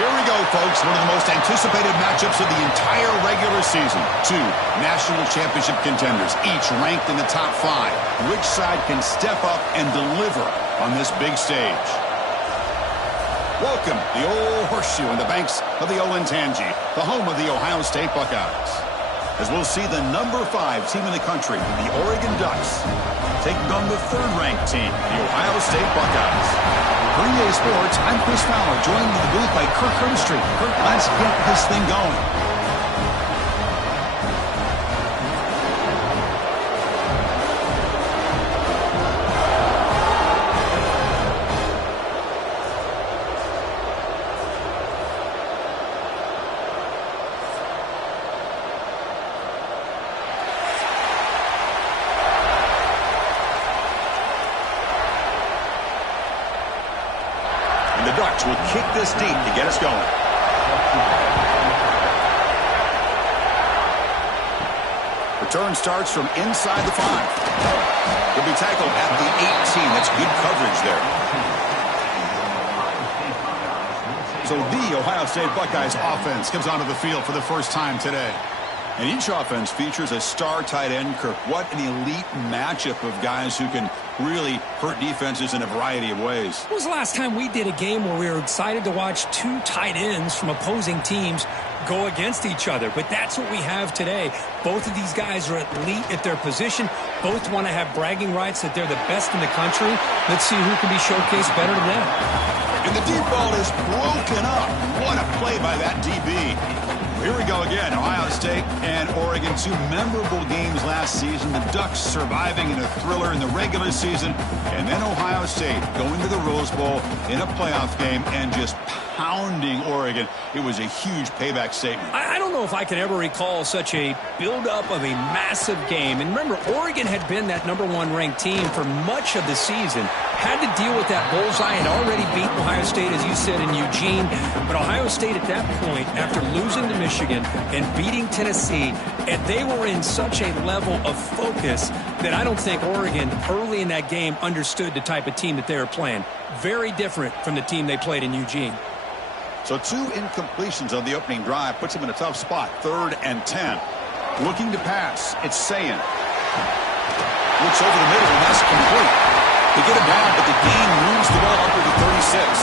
Here we go, folks. One of the most anticipated matchups of the entire regular season. Two national championship contenders, each ranked in the top 5. Which side can step up and deliver on this big stage? Welcome, the old horseshoe on the banks of the Olentangy, the home of the Ohio State Buckeyes. As we'll see the number 5 team in the country, the Oregon Ducks, taking on the 3rd-ranked team, the Ohio State Buckeyes. For EA Sports, I'm Chris Fowler, joined in the booth by Kirk Herbstreit. Kirk, let's get this thing going. The Ducks will kick this deep to get us going. Return starts from inside the 5. He'll be tackled at the 18. That's good coverage there. So the Ohio State Buckeyes offense comes onto the field for the first time today. And each offense features a star tight end, Kirk. What an elite matchup of guys who can really hurt defenses in a variety of ways. When was the last time we did a game where we were excited to watch 2 tight ends from opposing teams go against each other? But that's what we have today. Both of these guys are elite at their position. Both want to have bragging rights that they're the best in the country. Let's see who can be showcased better than them. And the deep ball is broken up. What a play by that DB. Here we go again. Ohio State and Oregon, 2 memorable games last season. The Ducks surviving in a thriller in the regular season. And then Ohio State going to the Rose Bowl in a playoff game and just pounding Oregon. It was a huge payback statement. I don't know if I can ever recall such a build-up of a massive game. And remember, Oregon had been that #1 ranked team for much of the season. Had to deal with that bullseye. Had already beaten Ohio State, as you said, in Eugene. But Ohio State at that point, after losing to Michigan and beating Tennessee, and they were in such a level of focus that I don't think Oregon early in that game understood the type of team that they were playing. Very different from the team they played in Eugene. So 2 incompletions on the opening drive puts him in a tough spot. 3rd and 10. Looking to pass. It's Sayin. Looks over the middle, and that's complete. They get it down, but the gain moves the ball up to the 36.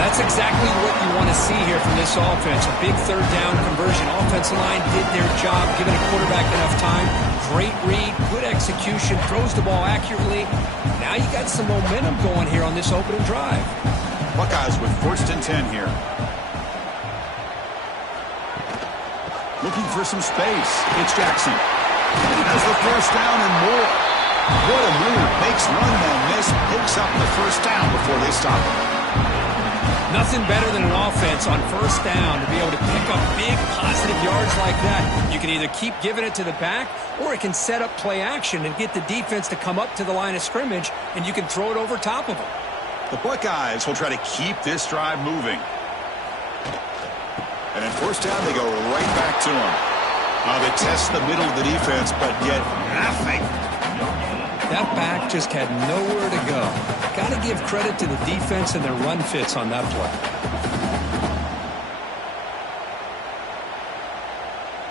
That's exactly what you want to see here from this offense. A big 3rd down conversion. Offensive line did their job, giving a quarterback enough time. Great read, good execution, throws the ball accurately. Now you got some momentum going here on this opening drive. Buckeyes with 1st and 10 here. Looking for some space. It's Jackson. Has the 1st down and more. What a move. Makes one man miss. Picks up the 1st down before they stop him. Nothing better than an offense on 1st down to be able to pick up big positive yards like that. You can either keep giving it to the back, or it can set up play action and get the defense to come up to the line of scrimmage, and you can throw it over top of them. The Buckeyes will try to keep this drive moving. And in 1st down, they go right back to him. They test the middle of the defense, but get nothing. That back just had nowhere to go. Got to give credit to the defense and their run fits on that play.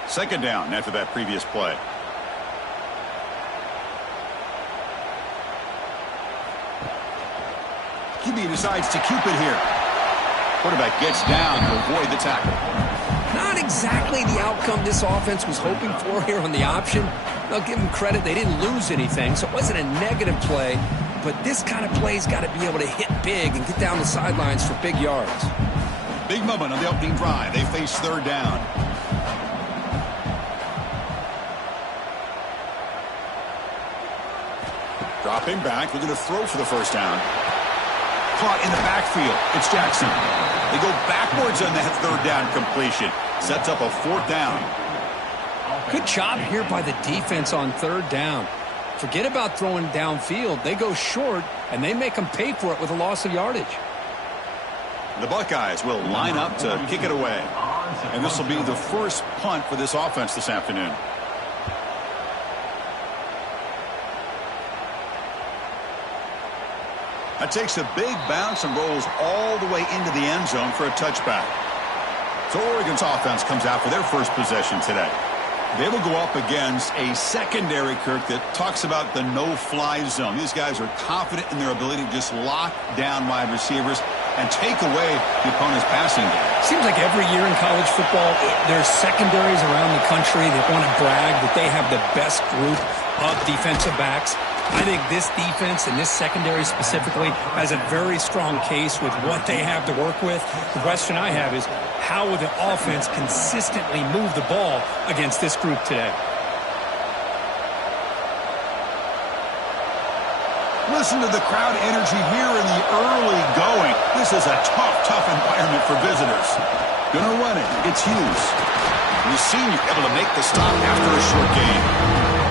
2nd down after that previous play. QB decides to keep it here. Quarterback gets down to avoid the tackle. Not exactly the outcome this offense was hoping for here on the option. I'll give them credit. They didn't lose anything, so it wasn't a negative play. But this kind of play's got to be able to hit big and get down the sidelines for big yards. Big moment on the opening drive. They face 3rd down. Dropping back, looking to throw for the 1st down. Caught in the backfield. It's Jackson. They go backwards on that 3rd down completion. Sets up a 4th down. Good job here by the defense on 3rd down. Forget about throwing downfield. They go short, and they make them pay for it with a loss of yardage. The Buckeyes will line up to kick it away. And this will be the 1st punt for this offense this afternoon. That takes a big bounce and rolls all the way into the end zone for a touchback. So Oregon's offense comes out for their first possession today. They will go up against a secondary, Kirk, that talks about the no-fly zone. These guys are confident in their ability to just lock down wide receivers and take away the opponent's passing game. Seems like every year in college football, there's secondaries around the country that want to brag that they have the best group of defensive backs. I think this defense and this secondary specifically has a very strong case with what they have to work with. The question I have is, how will the offense consistently move the ball against this group today? Listen to the crowd energy here in the early going. This is a tough environment for visitors. Gonna run it. It's Hughes. The senior able to make the stop after a short gain.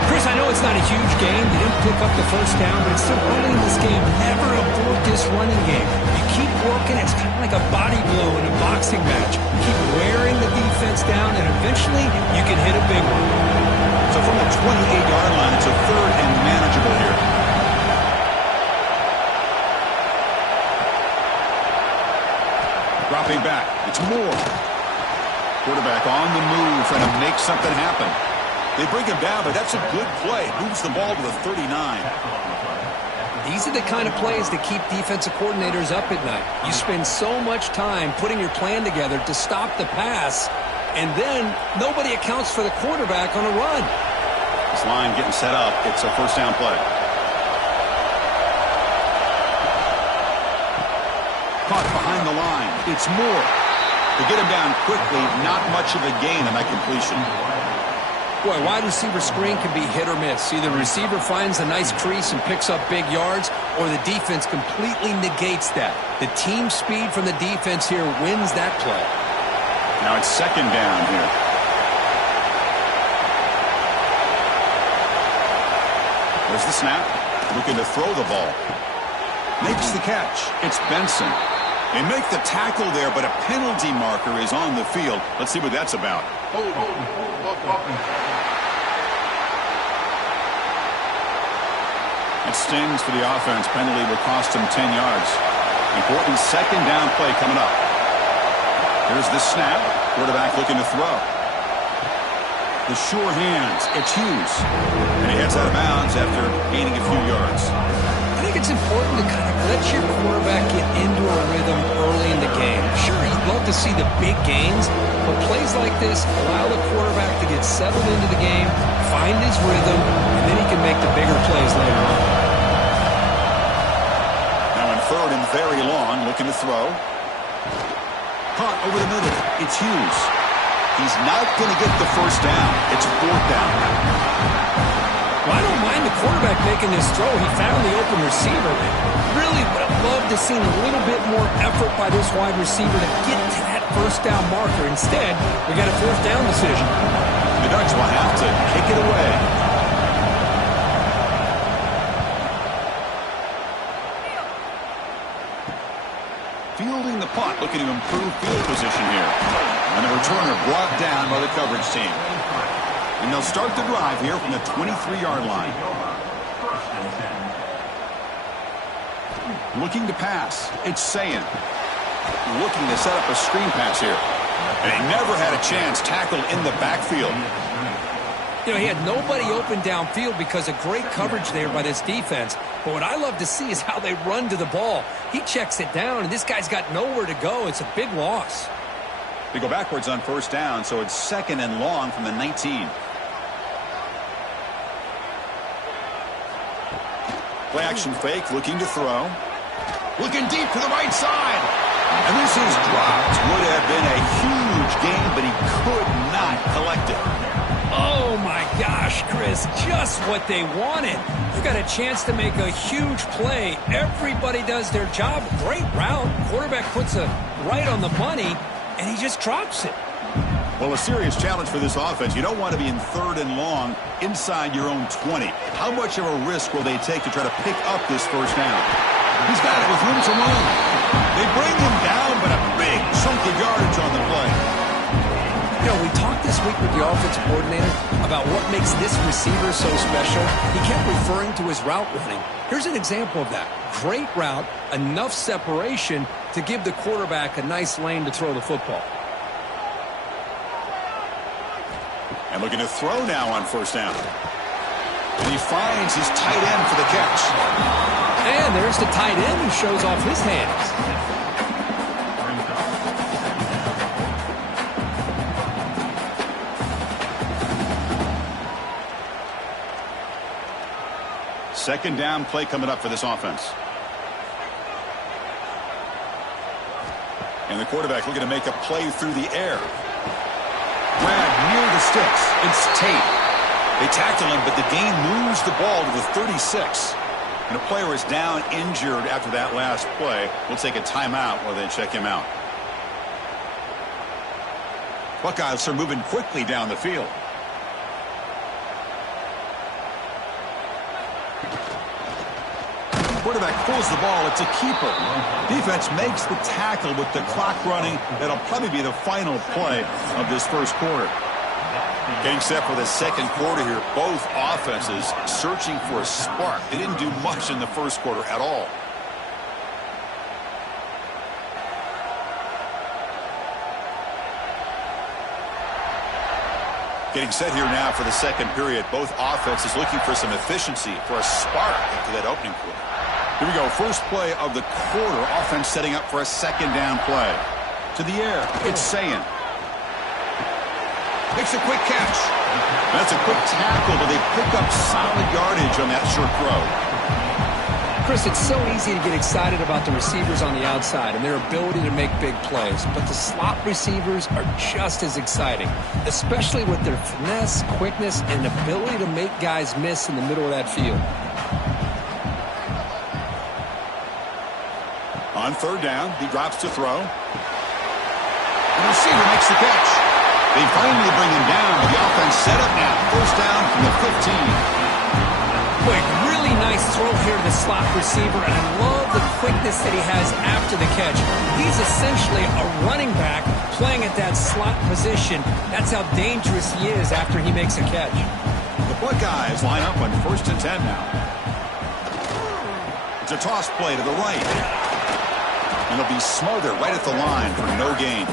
Chris, I know it's not a huge game. They didn't pick up the first down, but it's still early in this game. Never abort this running game. You keep working. It's kind of like a body blow in a boxing match. You keep wearing the defense down, and eventually you can hit a big one. So from the 28-yard line, it's a third and manageable here. Dropping back. It's Moore. Quarterback on the move, trying to make something happen. They bring him down, but that's a good play. Moves the ball to the 39. These are the kind of plays that keep defensive coordinators up at night. You spend so much time putting your plan together to stop the pass, and then nobody accounts for the quarterback on a run. This line getting set up. It's a first down play. Caught behind the line. It's Moore. To get him down quickly, not much of a gain on that completion. Boy, wide receiver screen can be hit or miss. Either the receiver finds a nice crease and picks up big yards, or the defense completely negates that. The team speed from the defense here wins that play. Now it's second down here. There's the snap. Looking to throw the ball. Makes the catch. It's Benson. They make the tackle there, but a penalty marker is on the field. Let's see what that's about. It stings for the offense. Penalty will cost him 10 yards. Important second down play coming up. Here's the snap. Quarterback looking to throw. The sure hands. It's Hughes. And he heads out of bounds after gaining a few yards. I think it's important to kind of let your quarterback get into a rhythm early in the game. Sure, you'd love to see the big gains, but plays like this allow the quarterback to get settled into the game, find his rhythm, and then he can make the bigger plays later on. Now in third and very long, looking to throw. Caught over the middle. It's Hughes. He's not going to get the first down. It's fourth down. Well, I don't mind the quarterback making this throw. He found the open receiver. Really would have loved to see a little bit more effort by this wide receiver to get to that first down marker. Instead, we got a fourth down decision. The Ducks will have to kick it away. Fielding the punt, looking to improve field position here. And the returner brought down by the coverage team. And they'll start the drive here from the 23-yard line. Looking to pass. It's Sayin. Looking to set up a screen pass here. And he never had a chance tackled in the backfield. You know, he had nobody open downfield because of great coverage there by this defense. But what I love to see is how they run to the ball. He checks it down, and this guy's got nowhere to go. It's a big loss. They go backwards on first down, so it's second and long from the 19. Play action fake, looking to throw. Looking deep to the right side. And this is dropped. Would have been a huge gain, but he could not collect it. Oh, my gosh, Chris, just what they wanted. You got a chance to make a huge play. Everybody does their job. Great route. Quarterback puts it right on the money, and he just drops it. Well, a serious challenge for this offense. You don't want to be in third and long inside your own 20. How much of a risk will they take to try to pick up this first down? He's got it with room to run. They bring him down, but a big chunk of yardage on the play. You know, we talked this week with the offensive coordinator about what makes this receiver so special. He kept referring to his route running. Here's an example of that. Great route, enough separation to give the quarterback a nice lane to throw the football. And looking to throw now on first down. And he finds his tight end for the catch. And there's the tight end who shows off his hands. Second down play coming up for this offense. And the quarterback looking to make a play through the air. Grabbed near the sticks. It's Tate. They tackle him, but the gain moves the ball to the 36. And a player is down injured after that last play. We'll take a timeout while they check him out. Buckeyes are moving quickly down the field. Quarterback pulls the ball. It's a keeper. Defense makes the tackle with the clock running. That'll probably be the final play of this first quarter. Getting set for the second quarter here. Both offenses searching for a spark. They didn't do much in the first quarter at all. Getting set here now for the second period. Both offenses looking for some efficiency, for a spark after that opening quarter. Here we go. First play of the quarter. Offense setting up for a second down play. To the air. It's Sayin. Makes a quick catch. That's a quick tackle, but they pick up solid yardage on that short throw. Chris, it's so easy to get excited about the receivers on the outside and their ability to make big plays, but the slot receivers are just as exciting, especially with their finesse, quickness, and ability to make guys miss in the middle of that field. On third down, he drops to throw. The receiver makes the catch. They finally bring him down, but the offense set up now. First down from the 15. Quick, really nice throw here to the slot receiver, and I love the quickness that he has after the catch. He's essentially a running back playing at that slot position. That's how dangerous he is after he makes a catch. The Buckeyes line up on 1st and 10 now. It's a toss play to the right. And it'll be Smother right at the line for no gain.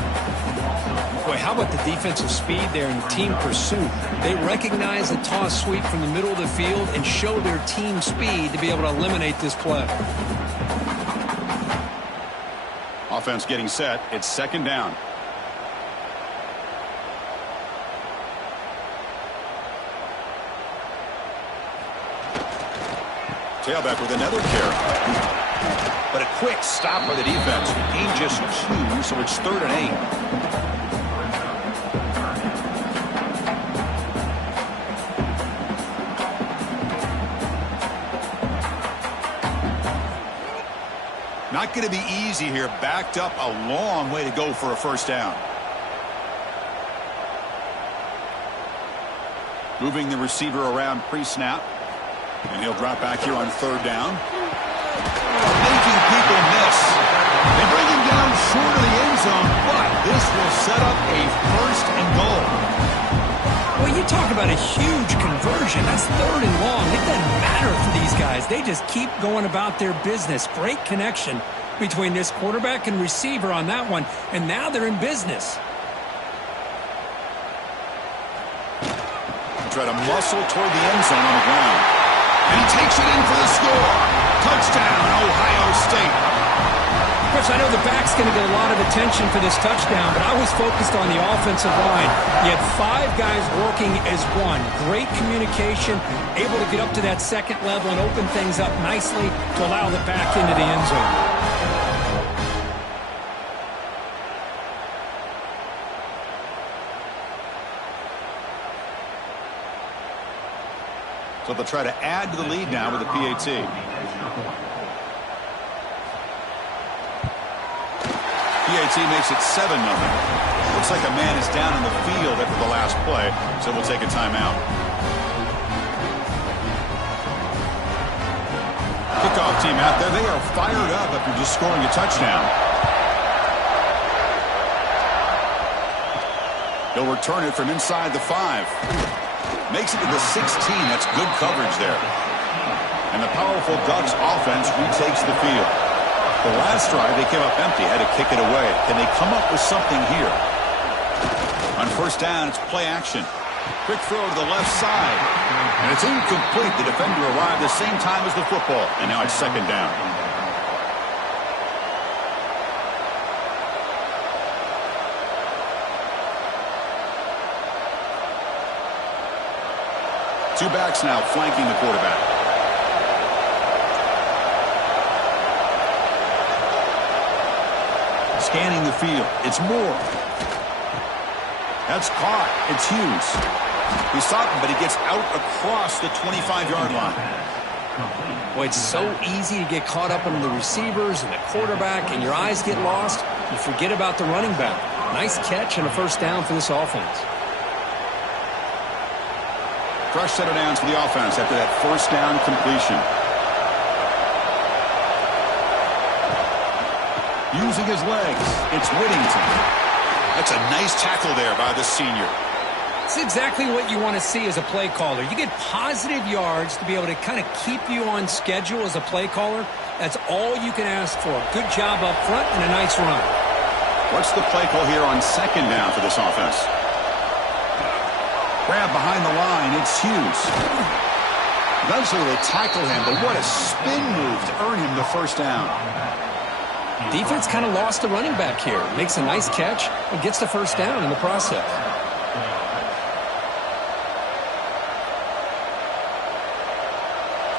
Boy, how about the defensive speed there in team pursuit? They recognize the toss sweep from the middle of the field and show their team speed to be able to eliminate this play. Offense getting set. It's second down. Tailback with another carry. But a quick stop by the defense. Gain just 2, so it's 3rd and 8. Not going to be easy here. Backed up a long way to go for a first down. Moving the receiver around pre-snap. And he'll drop back here on 3rd down. Making people miss. They bring him down short of the end zone, but this will set up a 1st and goal. Well, you talk about a huge conversion. That's 3rd and long. It doesn't matter for these guys. They just keep going about their business. Great connection between this quarterback and receiver on that one, and now they're in business. Try to muscle toward the end zone on the ground. And he takes it in for the score. Touchdown, Ohio State. Chris, I know the back's going to get a lot of attention for this touchdown, but I was focused on the offensive line. You had 5 guys working as one. Great communication, able to get up to that second level and open things up nicely to allow the back into the end zone. So they'll try to add to the lead now with a PAT. PAT makes it 7-0. Looks like a man is down in the field after the last play, so we'll take a timeout. Kickoff team out there. They are fired up after just scoring a touchdown. He'll return it from inside the 5. Makes it to the 16. That's good coverage there. And the powerful Ducks offense retakes the field. The last drive, they came up empty, had to kick it away. Can they come up with something here? On first down, it's play action. Quick throw to the left side. And it's incomplete. The defender arrived the same time as the football. And now it's second down. Two backs now flanking the quarterback. Scanning the field. It's Moore. That's caught. It's Hughes. He stopped him, but he gets out across the 25-yard line. Boy, it's so easy to get caught up in the receivers and the quarterback, and your eyes get lost. You forget about the running back. Nice catch and a first down for this offense. Fresh set of downs for the offense after that first down completion. Using his legs, it's Whittington. That's a nice tackle there by the senior. It's exactly what you want to see as a play caller. You get positive yards to be able to kind of keep you on schedule as a play caller. That's all you can ask for. Good job up front and a nice run. What's the play call here on second down for this offense? Grab behind the line. It's Hughes. Eventually they tackle him, but what a spin move to earn him the first down. Defense kind of lost the running back here. Makes a nice catch and gets the first down in the process.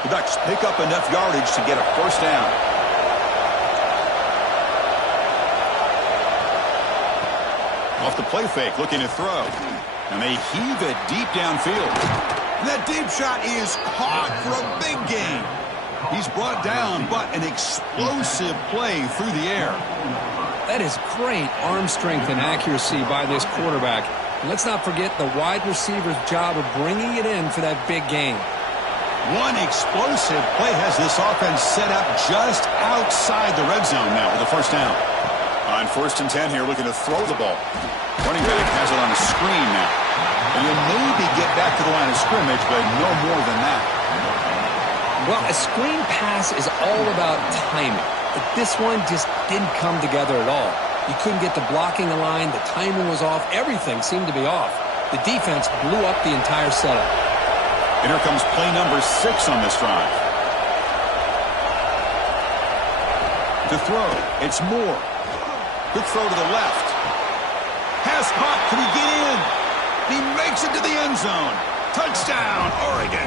The Ducks pick up enough yardage to get a first down. Off the play fake, looking to throw. And they heave it deep downfield. And that deep shot is caught for a big gain. He's brought down, but an explosive play through the air. That is great arm strength and accuracy by this quarterback. And let's not forget the wide receiver's job of bringing it in for that big gain. One explosive play has this offense set up just outside the red zone now with the first down. On first and 10 here, looking to throw the ball. Running back has it on a screen now. And you'll maybe get back to the line of scrimmage, but no more than that. Well, a screen pass is all about timing. But this one just didn't come together at all. You couldn't get the blocking line. The timing was off. Everything seemed to be off. The defense blew up the entire setup. And here comes play number 6 on this drive. To throw, it's Moore. Quick throw to the left. Pass caught. Can he get in? He makes it to the end zone. Touchdown, Oregon.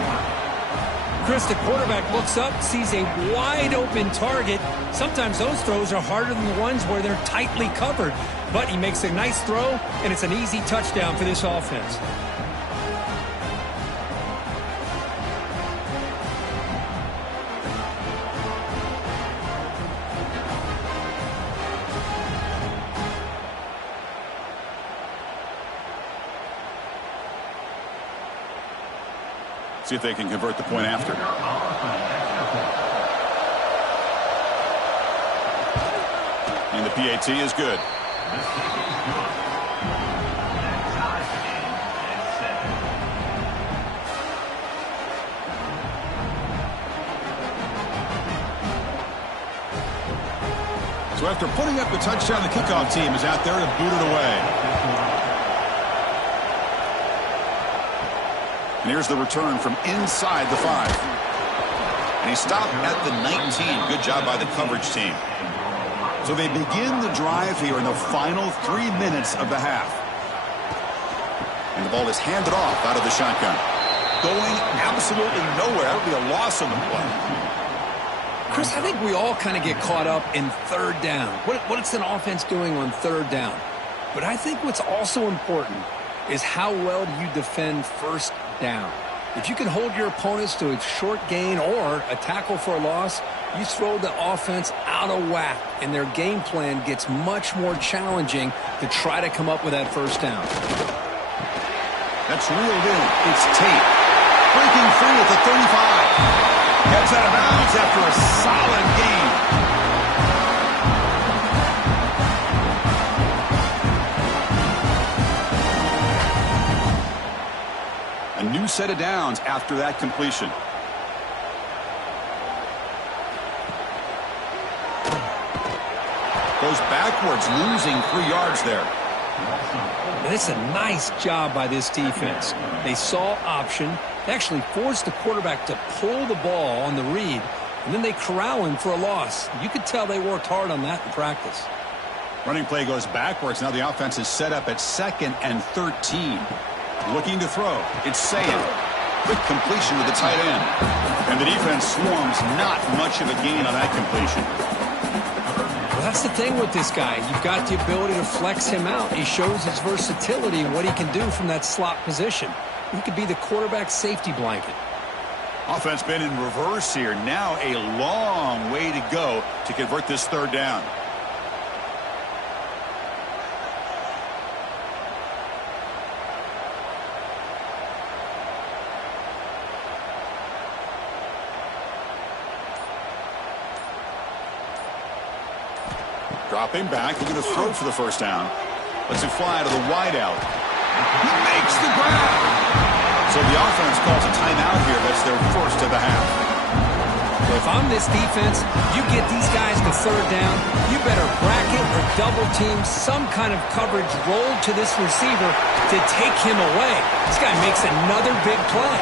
Chris, the quarterback looks up, sees a wide-open target. Sometimes those throws are harder than the ones where they're tightly covered. But he makes a nice throw, and it's an easy touchdown for this offense. See if they can convert the point after. And the PAT is good. So after putting up the touchdown, the kickoff team is out there to boot it away. And here's the return from inside the 5. And he stopped at the 19. Good job by the coverage team. So they begin the drive here in the final 3 minutes of the half. And the ball is handed off out of the shotgun. Going absolutely nowhere. That would be a loss on the play. Chris, I think we all kind of get caught up in third down. What's an offense doing on third down? But I think what's also important is how well do you defend first down. If you can hold your opponents to a short gain or a tackle for a loss, you throw the offense out of whack, and their game plan gets much more challenging to try to come up with that first down. That's reeled in. It's Tate. Breaking free at the 35. Gets out of bounds after a solid gain. set of downs after that completion. Goes backwards, losing 3 yards there. And it's a nice job by this defense. They saw option. They actually forced the quarterback to pull the ball on the read, and then they corral him for a loss. You could tell they worked hard on that in practice. Running play goes backwards. Now the offense is set up at 2nd and 13. Looking to throw. It's Sayan. Quick completion to the tight end. And the defense swarms. Not much of a gain on that completion. Well, that's the thing with this guy. You've got the ability to flex him out. He shows his versatility and what he can do from that slot position. He could be the quarterback safety blanket. Offense been in reverse here. Now a long way to go to convert this 3rd down. Dropping back, looking to throw for the 1st down. Lets it fly to the wideout. He makes the grab. So the offense calls a timeout here. That's their 1st of the half. Well, if I'm this defense, you get these guys to 3rd down, you better bracket or double team some kind of coverage rolled to this receiver to take him away. This guy makes another big play.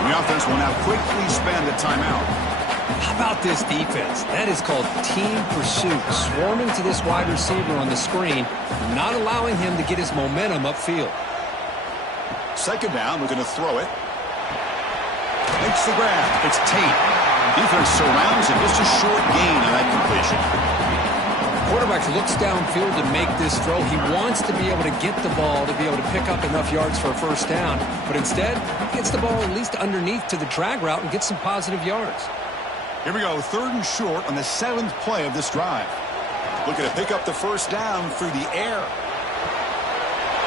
And the offense will now quickly spend the timeout. How about this defense? That is called team pursuit. Swarming to this wide receiver on the screen, not allowing him to get his momentum upfield. 2nd down, looking to throw it. Makes the grab. It's Tate. Defense surrounds him. Just a short gain on that completion. Quarterback looks downfield to make this throw. He wants to be able to get the ball to be able to pick up enough yards for a 1st down. But instead, he gets the ball at least underneath to the drag route and gets some positive yards. Here we go, 3rd and short on the 7th play of this drive. Looking to pick up the 1st down through the air.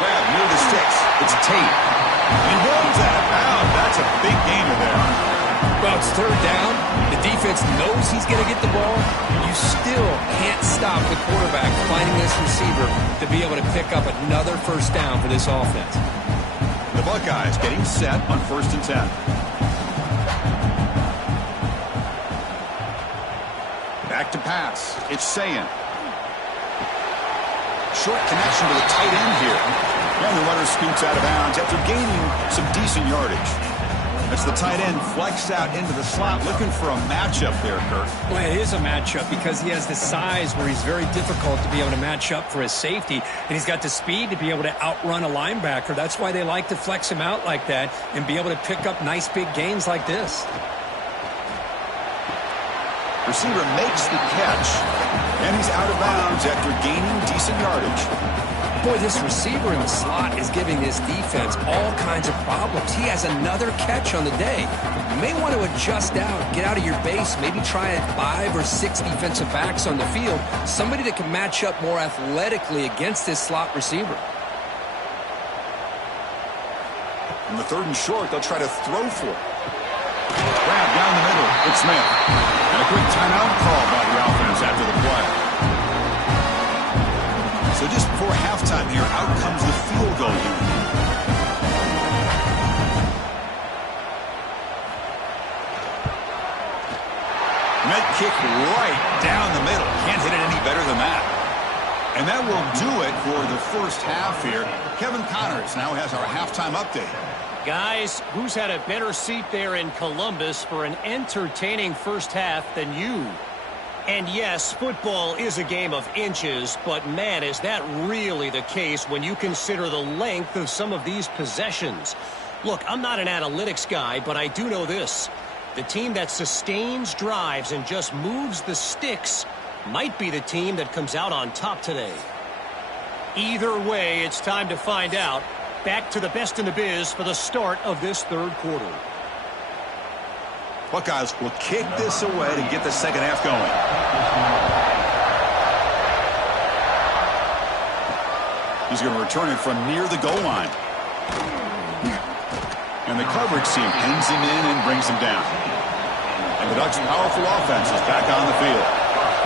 Grab near the sticks. It's Tate. And he rolls out of bounds. That's a big gainer there. Well, it's 3rd down. The defense knows he's going to get the ball. You still can't stop the quarterback finding this receiver to be able to pick up another 1st down for this offense. The Buckeyes getting set on 1st and 10. Back to pass. It's Sayan. Short connection to the tight end here. And the runner scoots out of bounds after gaining some decent yardage. As the tight end flexed out into the slot, looking for a matchup there, Kirk. Well, it is a matchup because he has the size where he's very difficult to be able to match up for his safety, and he's got the speed to be able to outrun a linebacker. That's why they like to flex him out like that and be able to pick up nice big gains like this. Receiver makes the catch, and he's out of bounds after gaining decent yardage. Boy, this receiver in the slot is giving this defense all kinds of problems. He has another catch on the day. You may want to adjust out, get out of your base, maybe try 5 or 6 defensive backs on the field, somebody that can match up more athletically against this slot receiver. On the 3rd and short, they'll try to throw for it. Grab down the middle. It's Smith. And a quick timeout call by the offense after the play. So just before halftime here, out comes the field goal unit. And that kick right down the middle. Can't hit it any better than that. And that will do it for the 1st half here. Kevin Connors now has our halftime update. Guys, who's had a better seat there in Columbus for an entertaining 1st half than you? And yes, football is a game of inches, but man, is that really the case when you consider the length of some of these possessions. Look, I'm not an analytics guy, but I do know this. The team that sustains drives and just moves the sticks might be the team that comes out on top today. Either way, it's time to find out. Back to the best in the biz for the start of this 3rd quarter. Buckeyes will kick this away to get the 2nd half going. He's going to return it from near the goal line. And the coverage team pins him in and brings him down. And the Ducks' powerful offense is back on the field.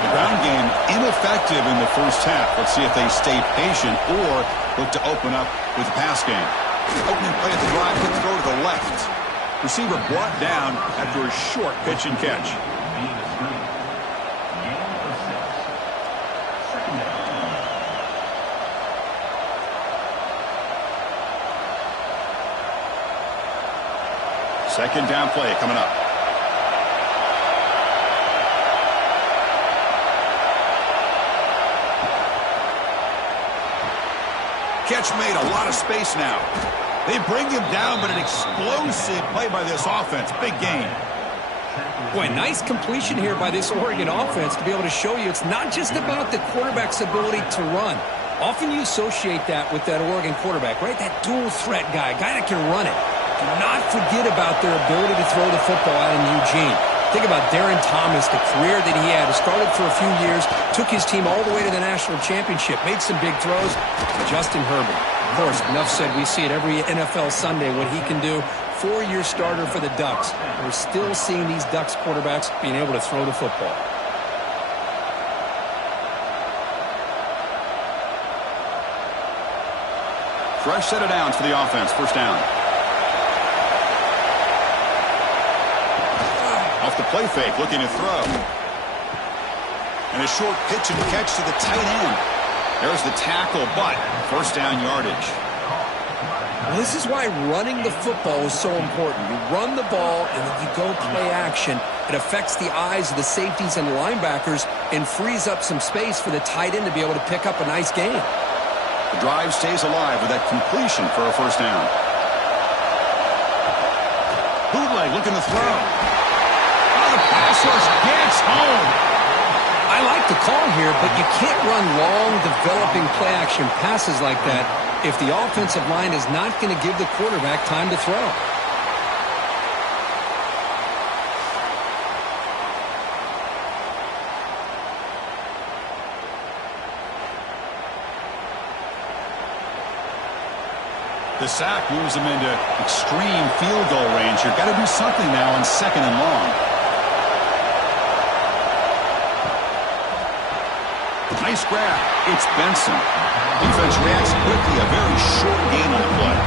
The ground game ineffective in the 1st half. Let's see if they stay patient or look to open up with the pass game. Opening play at the drive, quick throw to the left. Receiver brought down after a short pitch and catch. Second down play coming up. Catch made, a lot of space now. They bring him down, but an explosive play by this offense. Big gain. Boy, nice completion here by this Oregon offense to be able to show you it's not just about the quarterback's ability to run. Often you associate that with that Oregon quarterback, right? That dual threat guy that can run it. Do not forget about their ability to throw the football out in Eugene. Think about Darren Thomas, the career that he had. Started for a few years, took his team all the way to the national championship, made some big throws. Justin Herbert. Of course, enough said, we see it every NFL Sunday what he can do. 4-year starter for the Ducks. We're still seeing these Ducks quarterbacks being able to throw the football. Fresh set of downs for the offense. First down. Off the play fake, looking to throw. And a short pitch and catch to the tight end. There's the tackle, but first down yardage. Well, this is why running the football is so important. You run the ball, and then you go play action. It affects the eyes of the safeties and linebackers and frees up some space for the tight end to be able to pick up a nice gain. The drive stays alive with that completion for a first down. Bootleg looking to throw. The pass rush gets home. I like the call here, but you can't run long, developing play-action passes like that if the offensive line is not going to give the quarterback time to throw. The sack moves him into extreme field goal range. You've got to do something now on second and long. Nice grab. It's Benson. Defense reacts quickly. A very short gain on the play.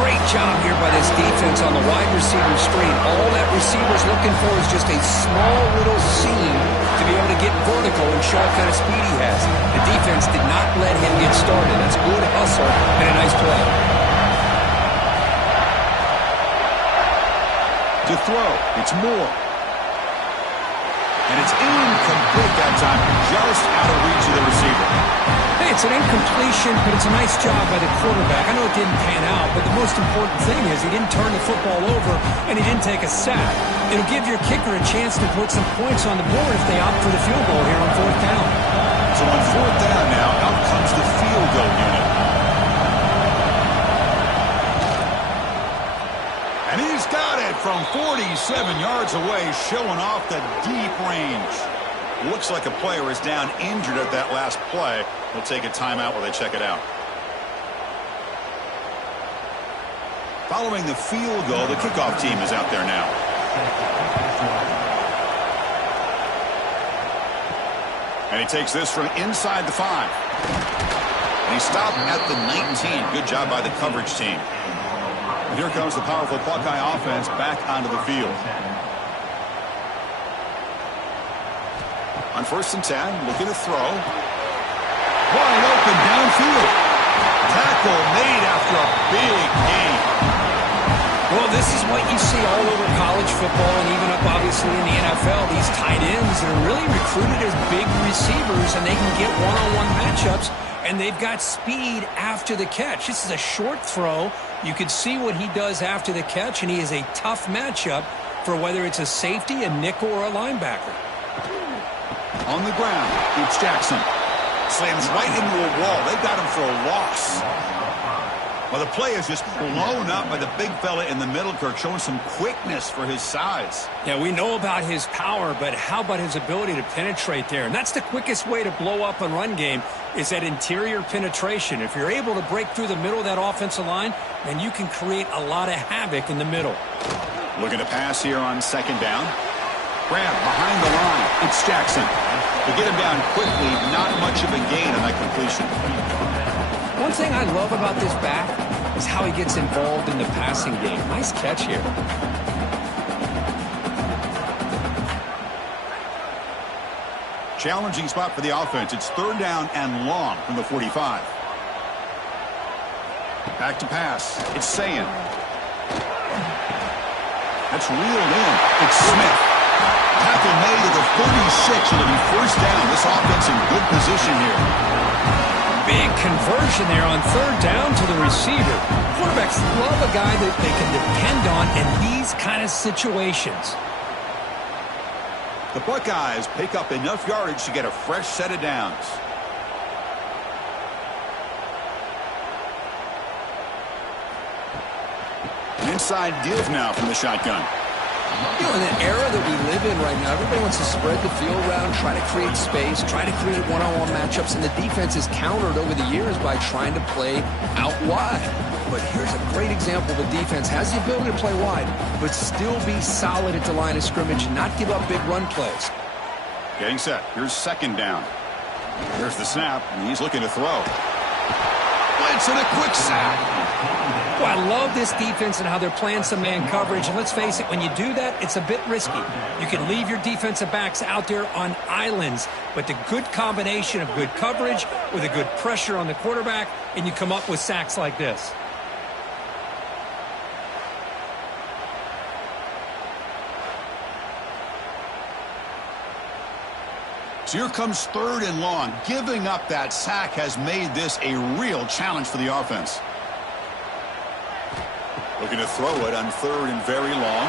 Great job here by this defense on the wide receiver screen. All that receiver's looking for is just a small little seam to be able to get vertical and show what kind of speed he has. The defense did not let him get started. That's good hustle and a nice play. To throw, it's Moore. And it's incomplete that time, just out of reach of the receiver. Hey, it's an incompletion, but it's a nice job by the quarterback. I know it didn't pan out, but the most important thing is he didn't turn the football over and he didn't take a sack. It'll give your kicker a chance to put some points on the board if they opt for the field goal here on fourth down. So on fourth down now, out comes the field goal unit. And he's got it from 47 yards away, showing off the deep range. Looks like a player is down injured at that last play. They'll take a timeout while they check it out. Following the field goal, the kickoff team is out there now. And he takes this from inside the 5. And he stopped at the 19. Good job by the coverage team. And here comes the powerful Buckeye offense back onto the field. On 1st and 10, looking to throw. Wide open downfield. Tackle made after a big gain. Well, this is what you see all over college football and even up obviously in the NFL. These tight ends that are really recruited as big receivers, and they can get one-on-one matchups, and they've got speed after the catch. This is a short throw. You can see what he does after the catch, and he is a tough matchup for whether it's a safety, a nickel, or a linebacker. On the ground, it's Jackson. Slams right into a wall. They've got him for a loss. Well, the play is just blown up by the big fella in the middle, Kirk, showing some quickness for his size. Yeah, we know about his power, but how about his ability to penetrate there? And that's the quickest way to blow up a run game, is that interior penetration. If you're able to break through the middle of that offensive line, then you can create a lot of havoc in the middle. Looking to pass here on 2nd down. Grab behind the line. It's Jackson. To get him down quickly, not much of a gain on that completion. One thing I love about this back is how he gets involved in the passing game. Nice catch here. Challenging spot for the offense. It's third down and long from the 45. Back to pass. It's Sayin. That's reeled in. It's Smith. Tackle made to the 36. It'll be first down. This offense in good position here. Big conversion there on third down to the receiver. Quarterbacks love a guy that they can depend on in these kind of situations. The Buckeyes pick up enough yardage to get a fresh set of downs. An inside give now from the shotgun. You know, in the era that we live in right now, everybody wants to spread the field around, try to create space, try to create one-on-one matchups, and the defense is countered over the years by trying to play out wide. But here's a great example of a defense has the ability to play wide, but still be solid at the line of scrimmage and not give up big run plays. Getting set. Here's second down. Here's the snap, and he's looking to throw. Blitz and a quick sack. Well, I love this defense and how they're playing some man coverage. And let's face it, when you do that, it's a bit risky. You can leave your defensive backs out there on islands, but the good combination of good coverage with a good pressure on the quarterback, and you come up with sacks like this. So here comes third and long. Giving up that sack has made this a real challenge for the offense. Looking to throw it on third and very long.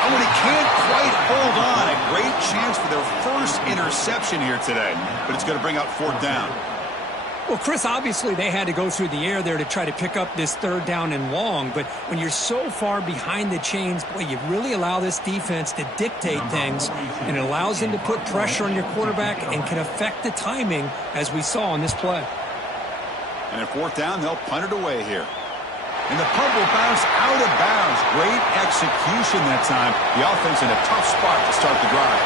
Oh, and he can't quite hold on. A great chance for their first interception here today. But it's going to bring up fourth down. Well, Chris, obviously they had to go through the air there to try to pick up this third down and long. But when you're so far behind the chains, boy, you really allow this defense to dictate things. And it allows them to put pressure on your quarterback and can affect the timing, as we saw on this play. And at fourth down, they'll punt it away here. And the punt will bounce out of bounds. Great execution that time. The offense in a tough spot to start the drive.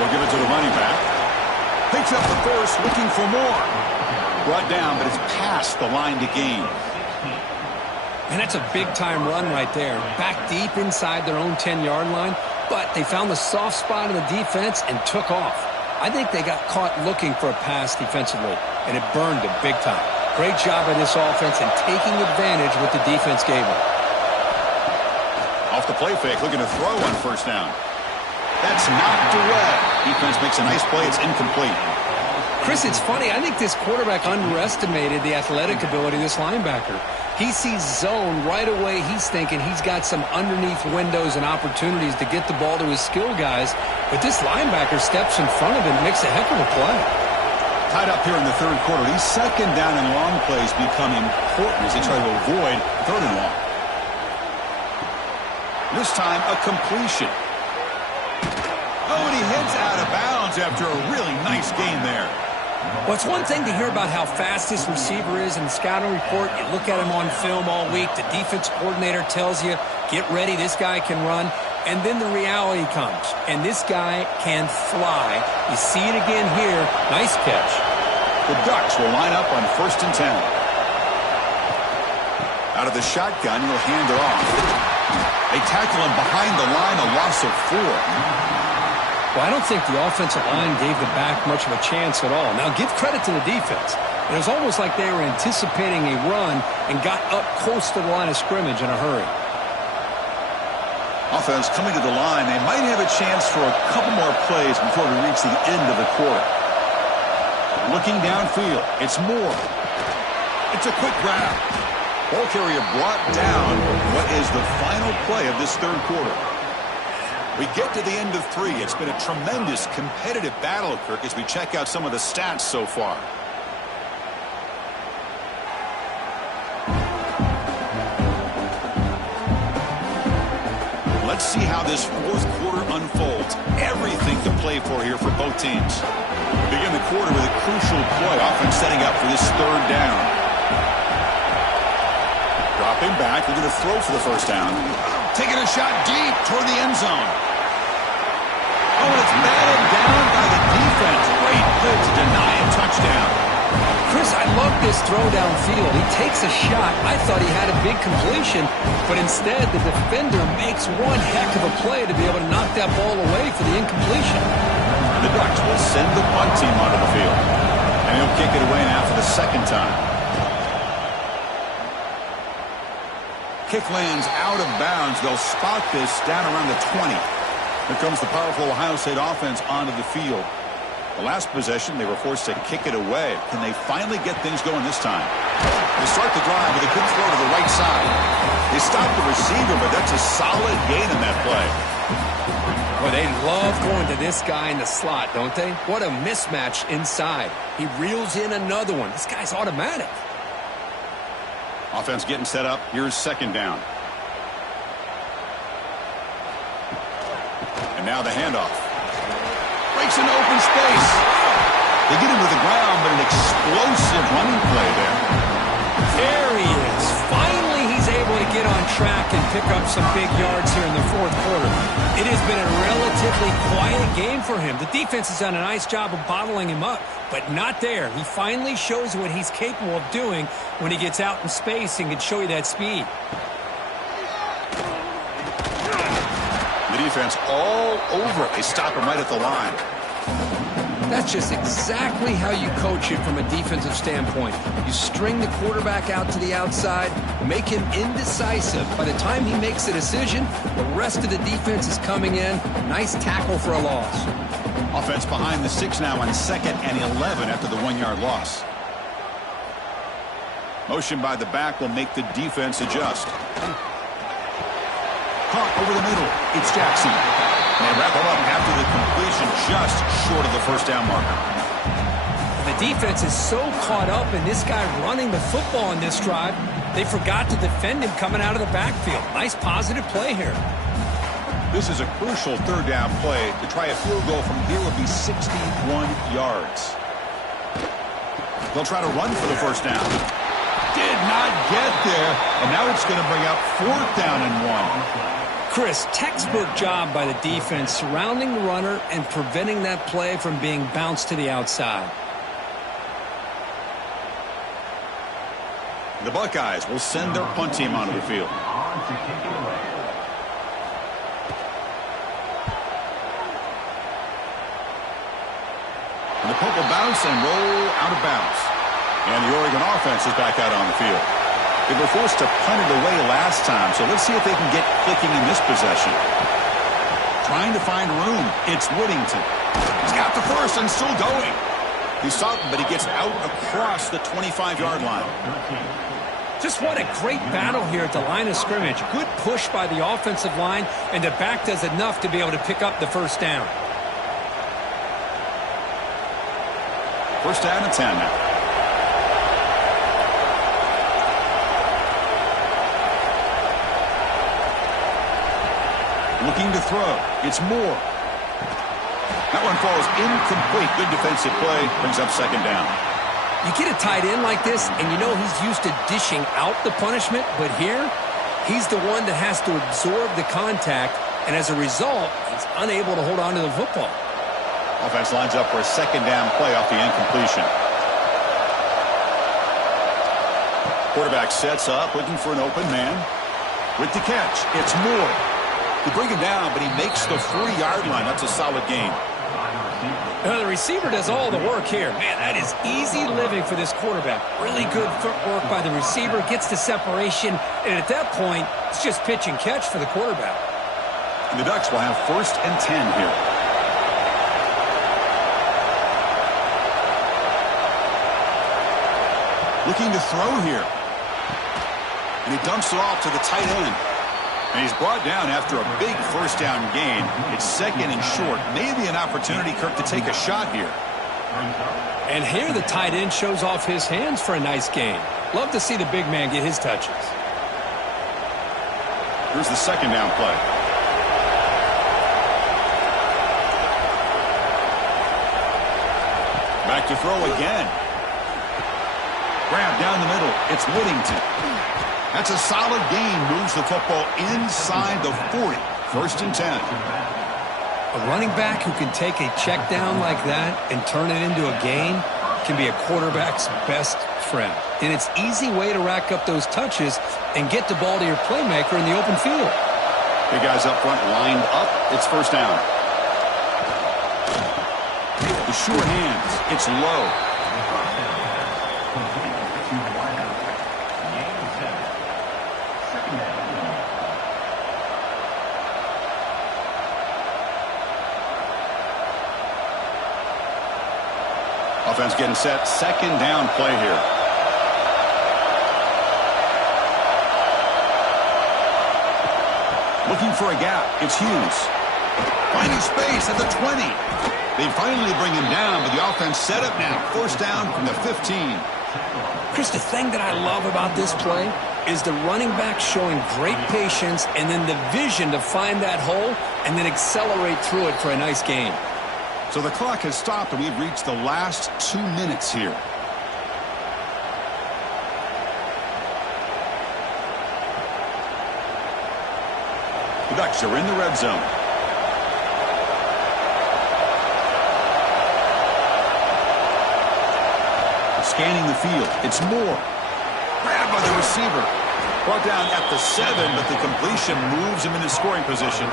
They'll give it to the running back. Picks up the first, looking for more. Brought down, but it's past the line to gain. And that's a big-time run right there. Back deep inside their own 10-yard line, but they found the soft spot in the defense and took off. I think they got caught looking for a pass defensively, and it burned them big time. Great job by this offense and taking advantage what the defense gave them. Off the play fake, looking to throw on first down. That's knocked away. Defense makes a nice play. It's incomplete. Chris, it's funny. I think this quarterback underestimated the athletic ability of this linebacker. He sees zone right away. He's thinking he's got some underneath windows and opportunities to get the ball to his skill guys. But this linebacker steps in front of him and makes a heck of a play. Tied up here in the third quarter. These second down and long plays become important as they try to avoid third and long. This time, a completion. Oh, and he hits out of bounds after a really nice game there. Well, it's one thing to hear about how fast this receiver is in the scouting report. You look at him on film all week. The defense coordinator tells you, get ready, this guy can run. And then the reality comes, and this guy can fly. You see it again here. Nice catch. The Ducks will line up on 1st and 10. Out of the shotgun, he'll hand it off. They tackle him behind the line, a loss of 4. Well, I don't think the offensive line gave the back much of a chance at all. Now, give credit to the defense. It was almost like they were anticipating a run and got up close to the line of scrimmage in a hurry. Offense coming to the line. They might have a chance for a couple more plays before we reach the end of the quarter. Looking downfield. It's Moore. It's a quick grab. Ball carrier brought down. What is the final play of this third quarter? We get to the end of 3. It's been a tremendous competitive battle, Kirk, as we check out some of the stats so far. Let's see how this fourth quarter unfolds. Everything to play for here for both teams. Begin the quarter with a crucial play. Offense setting up for this third down. Dropping back. We're going to throw for the first down. Taking a shot deep toward the end zone. Oh, and it's batted down by the defense. Great play to deny a touchdown. Chris, I love this throw downfield. He takes a shot. I thought he had a big completion, but instead the defender makes one heck of a play to be able to knock that ball away for the incompletion. The Ducks will send the punt team onto the field. And he'll kick it away now for the second time. Kick lands out of bounds. They'll spot this down around the 20. Here comes the powerful Ohio State offense onto the field. The last possession, they were forced to kick it away. Can they finally get things going this time? They start the drive with a good throw to the right side. They stop the receiver, but that's a solid gain in that play. Well, they love going to this guy in the slot, don't they? What a mismatch inside. He reels in another one. This guy's automatic. Offense getting set up. Here's second down. And now the handoff. Breaks into open space. They get him to the ground, but an explosive running play there. There he is. Finally, he's able to get on track and pick up some big yards here in the fourth quarter. It has been a relatively quiet game for him. The defense has done a nice job of bottling him up, but not there. He finally shows what he's capable of doing when he gets out in space and can show you that speed. The defense all over it. They stop him right at the line. That's just exactly how you coach it from a defensive standpoint. You string the quarterback out to the outside, make him indecisive. By the time he makes a decision, the rest of the defense is coming in. Nice tackle for a loss. Offense behind the 6 now on 2nd and 11 after the 1-yard loss. Motion by the back will make the defense adjust. Caught over the middle. It's Jackson. And they wrap him up after the completion, just short of the first down marker. The defense is so caught up in this guy running the football in this drive, they forgot to defend him coming out of the backfield. Nice positive play here. This is a crucial third down play. To try a field goal from here would be 61 yards. They'll try to run for the first down. Did not get there, and now it's going to bring up 4th down and 1. Chris, textbook job by the defense surrounding the runner and preventing that play from being bounced to the outside. The Buckeyes will send their punt team onto the field. And the punt will bounce and roll out of bounds. And the Oregon offense is back out on the field. They were forced to punt it away last time, so let's see if they can get clicking in this possession. Trying to find room. It's Whittington. He's got the first and still going. He's stopped, but he gets out across the 25-yard line. Just what a great battle here at the line of scrimmage. Good push by the offensive line, and the back does enough to be able to pick up the first down. First down and 10 now. Looking to throw. It's Moore. That one falls incomplete. Good defensive play. Brings up second down. You get a tight end like this, and you know he's used to dishing out the punishment, but here, he's the one that has to absorb the contact, and as a result, he's unable to hold on to the football. Offense lines up for a second down play off the incompletion. Quarterback sets up, looking for an open man. With the catch, it's Moore. They bring him down, but he makes the 40-yard line. That's a solid gain. The receiver does all the work here. Man, that is easy living for this quarterback. Really good footwork by the receiver, gets the separation, and at that point, it's just pitch and catch for the quarterback. And the Ducks will have 1st and 10 here. Looking to throw here. And he dumps it off to the tight end. And he's brought down after a big first down gain. It's 2nd and short. Maybe an opportunity, Kirk, to take a shot here. And here the tight end shows off his hands for a nice gain. Love to see the big man get his touches. Here's the second down play. Back to throw again. Grab down the middle. It's Whittington. That's a solid gain. Moves the football inside the 40. 1st and 10. A running back who can take a check down like that and turn it into a gain can be a quarterback's best friend. And it's an easy way to rack up those touches and get the ball to your playmaker in the open field. Big guys up front lined up. It's first down. The sure hands. It's low. Offense getting set. Second down play here. Looking for a gap. It's Hughes. Finding space at the 20. They finally bring him down, but the offense set up now. First down from the 15. Chris, the thing that I love about this play is the running back showing great patience and then the vision to find that hole and then accelerate through it for a nice gain. So the clock has stopped, and we've reached the last 2 minutes here. The Ducks are in the red zone. Scanning the field. It's Moore. Grabbed by the receiver. Brought down at the 7, but the completion moves him into scoring position.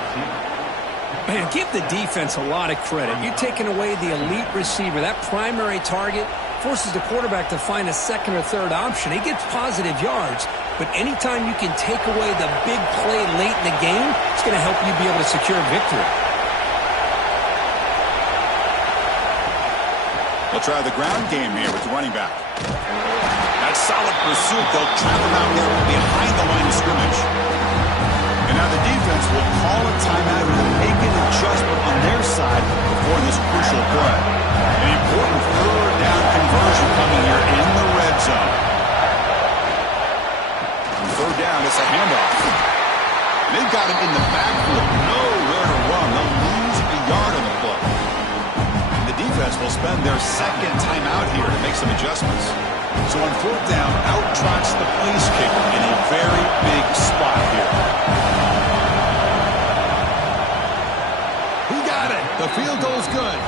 Man, give the defense a lot of credit. You're taking away the elite receiver. That primary target forces the quarterback to find a second or third option. He gets positive yards, but anytime you can take away the big play late in the game, it's going to help you be able to secure victory. They'll try the ground game here with the running back. That's solid pursuit. They'll trap him out there behind the line of scrimmage. And now the defense will call a timeout and make an adjustment on their side before this crucial play. An important third down conversion coming here in the red zone. On third down, it's a handoff. They've got him in the backfield. Nowhere to run. They'll lose a yard on the play. And the defense will spend their second timeout here to make some adjustments. So on fourth down, out trots the place kicker in a very big spot here. Who got it? The field goal's good.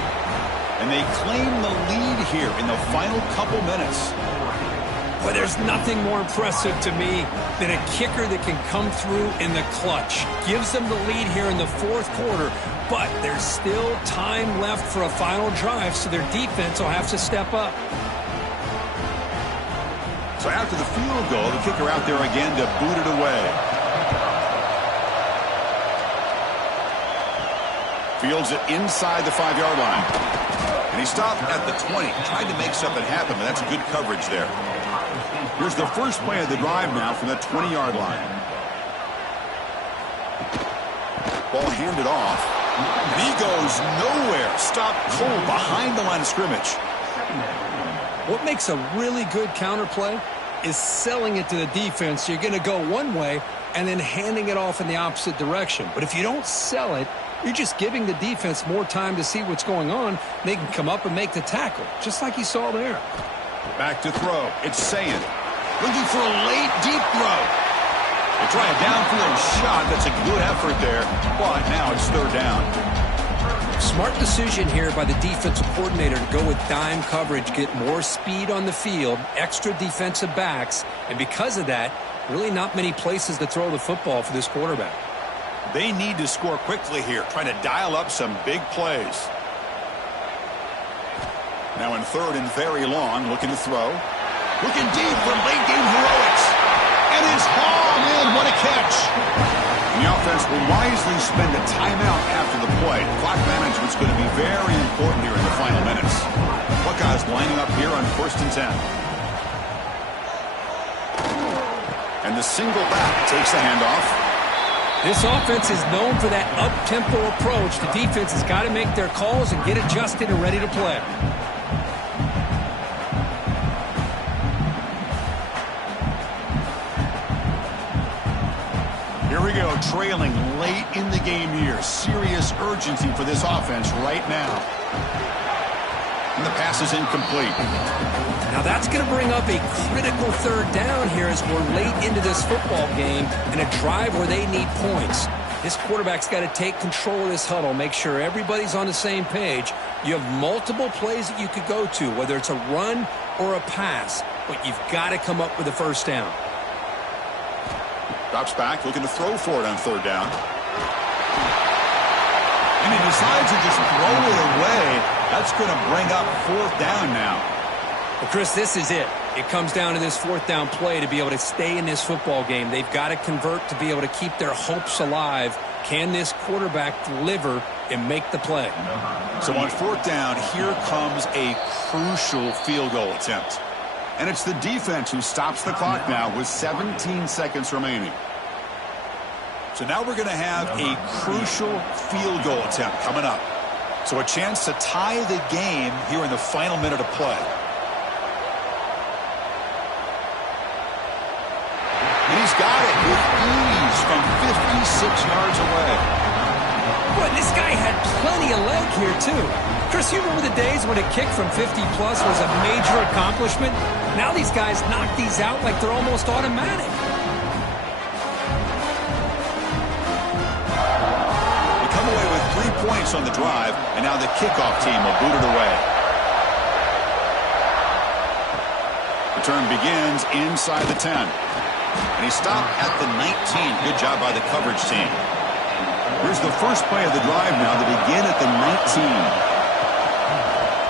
And they claim the lead here in the final couple minutes. Boy, there's nothing more impressive to me than a kicker that can come through in the clutch. Gives them the lead here in the fourth quarter, but there's still time left for a final drive, so their defense will have to step up. So after the field goal, the kicker out there again to boot it away. Fields it inside the 5-yard line. And he stopped at the 20. Tried to make something happen, but that's good coverage there. Here's the first play of the drive now from the 20-yard line. Ball handed off. And he goes nowhere. Stopped cold behind the line of scrimmage. What makes a really good counterplay is selling it to the defense. You're going to go one way and then handing it off in the opposite direction. But if you don't sell it, you're just giving the defense more time to see what's going on. They can come up and make the tackle, just like you saw there. Back to throw. It's Sayin. Looking for a late, deep throw. They try a downfield shot. That's a good effort there. But now it's third down. Smart decision here by the defensive coordinator to go with dime coverage, get more speed on the field, extra defensive backs, and because of that, really not many places to throw the football for this quarterback. They need to score quickly here, trying to dial up some big plays. Now in third and very long, looking to throw. Looking deep for late game heroics. And it's hauled in. What a catch. And the offense will wisely spend a timeout after the play. Clock management's going to be very important here in the final minutes. Buckeyes lining up here on 1st and 10. And the single back takes the handoff. This offense is known for that up-tempo approach. The defense has got to make their calls and get adjusted and ready to play. Here we go, trailing late in the game here. Serious urgency for this offense right now. And the pass is incomplete. Now that's going to bring up a critical third down here as we're late into this football game in a drive where they need points. This quarterback's got to take control of this huddle, make sure everybody's on the same page. You have multiple plays that you could go to, whether it's a run or a pass, but you've got to come up with a first down. Drops back, looking to throw for it on third down. And he decides to just throw it away. That's going to bring up fourth down now. Well, Chris, this is it. It comes down to this fourth down play to be able to stay in this football game. They've got to convert to be able to keep their hopes alive. Can this quarterback deliver and make the play? So on fourth down, here comes a crucial field goal attempt. And it's the defense who stops the clock now with 17 seconds remaining. So now we're going to have a crucial field goal attempt coming up. So a chance to tie the game here in the final minute of play. And he's got it with ease from 56 yards away. Boy, this guy had plenty of leg here, too. Chris, you remember the days when a kick from 50-plus was a major accomplishment? Now these guys knock these out like they're almost automatic. They come away with 3 points on the drive, and now the kickoff team will boot it away. Return begins inside the 10. And he stopped at the 19. Good job by the coverage team. Here's the first play of the drive now. They begin at the 19.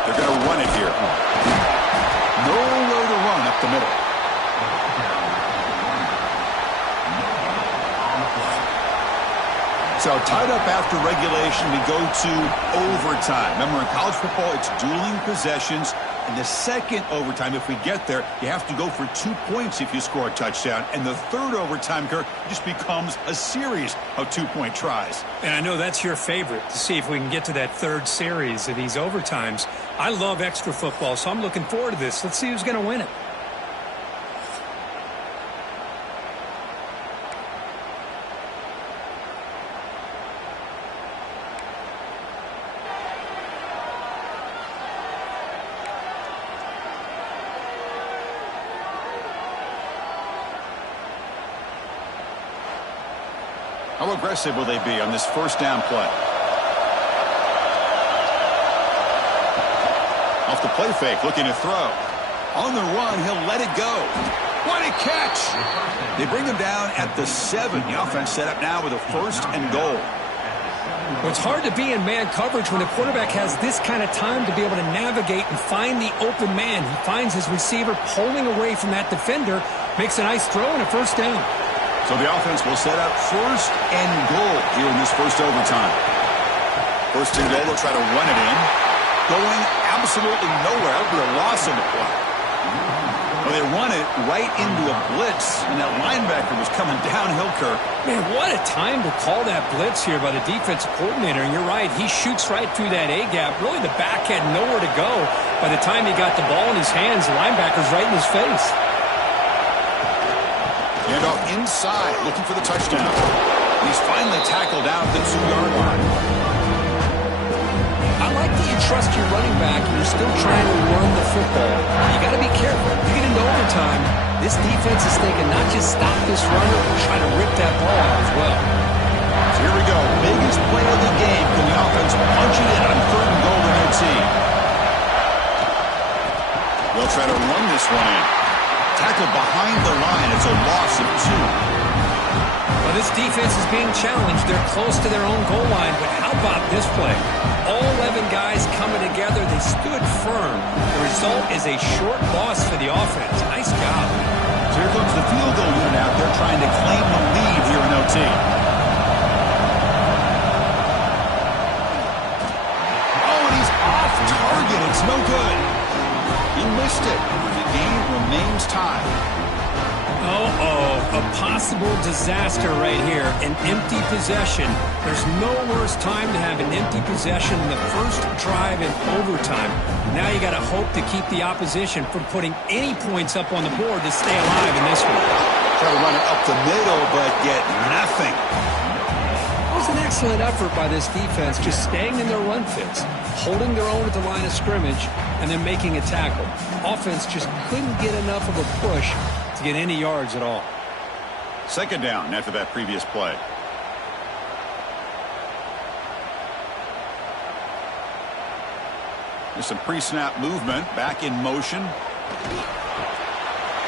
They're going to run it here. Nowhere to run up the middle. So tied up after regulation, we go to overtime. Remember, in college football, it's dueling possessions. In the second overtime, if we get there, you have to go for 2 points if you score a touchdown. And the third overtime, Kirk, just becomes a series of 2-point tries. And I know that's your favorite, to see if we can get to that third series of these overtimes. I love extra football, so I'm looking forward to this. Let's see who's going to win it. How aggressive will they be on this first down play? Off the play fake, looking to throw. On the run, he'll let it go. What a catch! They bring him down at the 7. The offense set up now with a first and goal. Well, it's hard to be in man coverage when the quarterback has this kind of time to be able to navigate and find the open man. He finds his receiver pulling away from that defender, makes a nice throw and a first down. So the offense will set up first and goal here in this first overtime. First and goal, they'll try to run it in. Going absolutely nowhere. That would be a loss on the play. Well, they run it right into a blitz, and that linebacker was coming downhill, Kirk. Man, what a time to call that blitz here by the defensive coordinator. And you're right, he shoots right through that A-gap. Really, the back had nowhere to go. By the time he got the ball in his hands, the linebacker's right in his face. Handoff inside, looking for the touchdown. He's finally tackled out the 2-yard line. I like that you trust your running back and you're still trying to run the football. You got to be careful. You get into overtime, this defense is thinking not just stop this runner, but try to rip that ball out as well. So here we go. Biggest play of the game. Can the offense punch it in on third and goal in OT? They'll try to run this one in. Tackled behind the line. It's a loss of 2. Well, this defense is being challenged. They're close to their own goal line, but how about this play? All 11 guys coming together. They stood firm. The result is a short loss for the offense. Nice job. So here comes the field goal unit out there trying to claim the lead here in OT. Oh, and he's off target. It's no good. He missed it. The game remains tied. Uh-oh, a possible disaster right here, an empty possession. There's no worse time to have an empty possession than the first drive in overtime. Now you got to hope to keep the opposition from putting any points up on the board to stay alive in this one. Try to run it up the middle, but get nothing. It was an excellent effort by this defense, just staying in their run fits, holding their own at the line of scrimmage, and then making a tackle. Offense just couldn't get enough of a push to get any yards at all. Second down after that previous play. There's some pre-snap movement. Back in motion.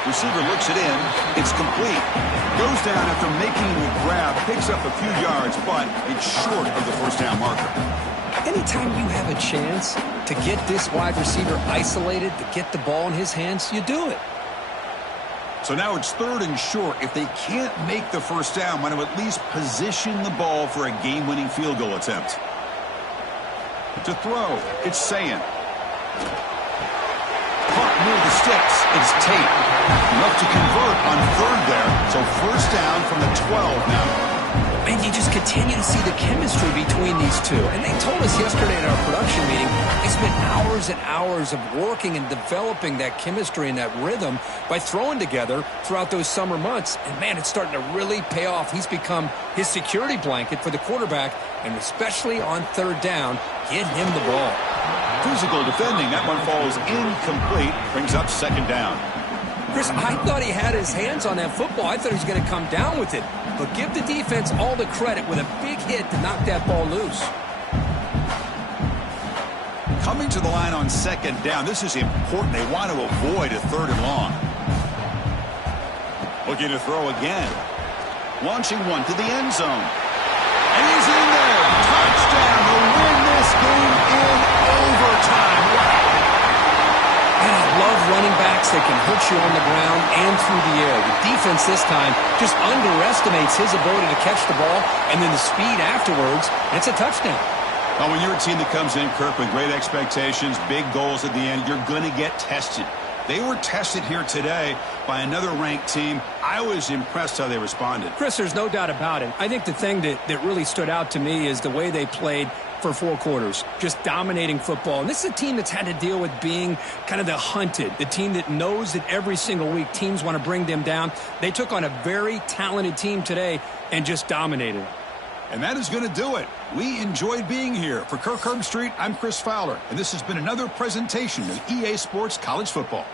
Receiver looks it in. It's complete. Goes down after making the grab. Picks up a few yards, but it's short of the first down marker. Anytime you have a chance to get this wide receiver isolated, to get the ball in his hands, you do it. So now it's 3rd and short. If they can't make the first down, want to at least position the ball for a game-winning field goal attempt. To throw, it's Sayin. Caught near the sticks. It's Tate. Enough to convert on 3rd there. So first down from the 12 now. Man, you just continue to see the chemistry between these two. And they told us yesterday at our production meeting, they spent hours and hours of working and developing that chemistry and that rhythm by throwing together throughout those summer months. And, man, it's starting to really pay off. He's become his security blanket for the quarterback, and especially on 3rd down, get him the ball. Physical defending. That one falls incomplete. Brings up 2nd down. Chris, I thought he had his hands on that football. I thought he was going to come down with it. But give the defense all the credit with a big hit to knock that ball loose. Coming to the line on 2nd down. This is important. They want to avoid a 3rd and long. Looking to throw again. Launching one to the end zone. And he's in there. Touchdown to win this game in overtime. Wow. And I love running backs that can hurt you on the ground and through the air. The defense this time just underestimates his ability to catch the ball, and then the speed afterwards, it's a touchdown. Well, when you're a team that comes in, Kirk, with great expectations, big goals at the end, you're going to get tested. They were tested here today by another ranked team. I was impressed how they responded. Chris, there's no doubt about it. I think the thing that really stood out to me is the way they played for 4 quarters, just dominating football. And this is a team that's had to deal with being kind of the hunted, the team that knows that every single week teams want to bring them down. They took on a very talented team today and just dominated. And that is going to do it. We enjoyed being here. For Kirk Herbstreit, I'm Chris Fowler, and this has been another presentation of EA Sports College Football.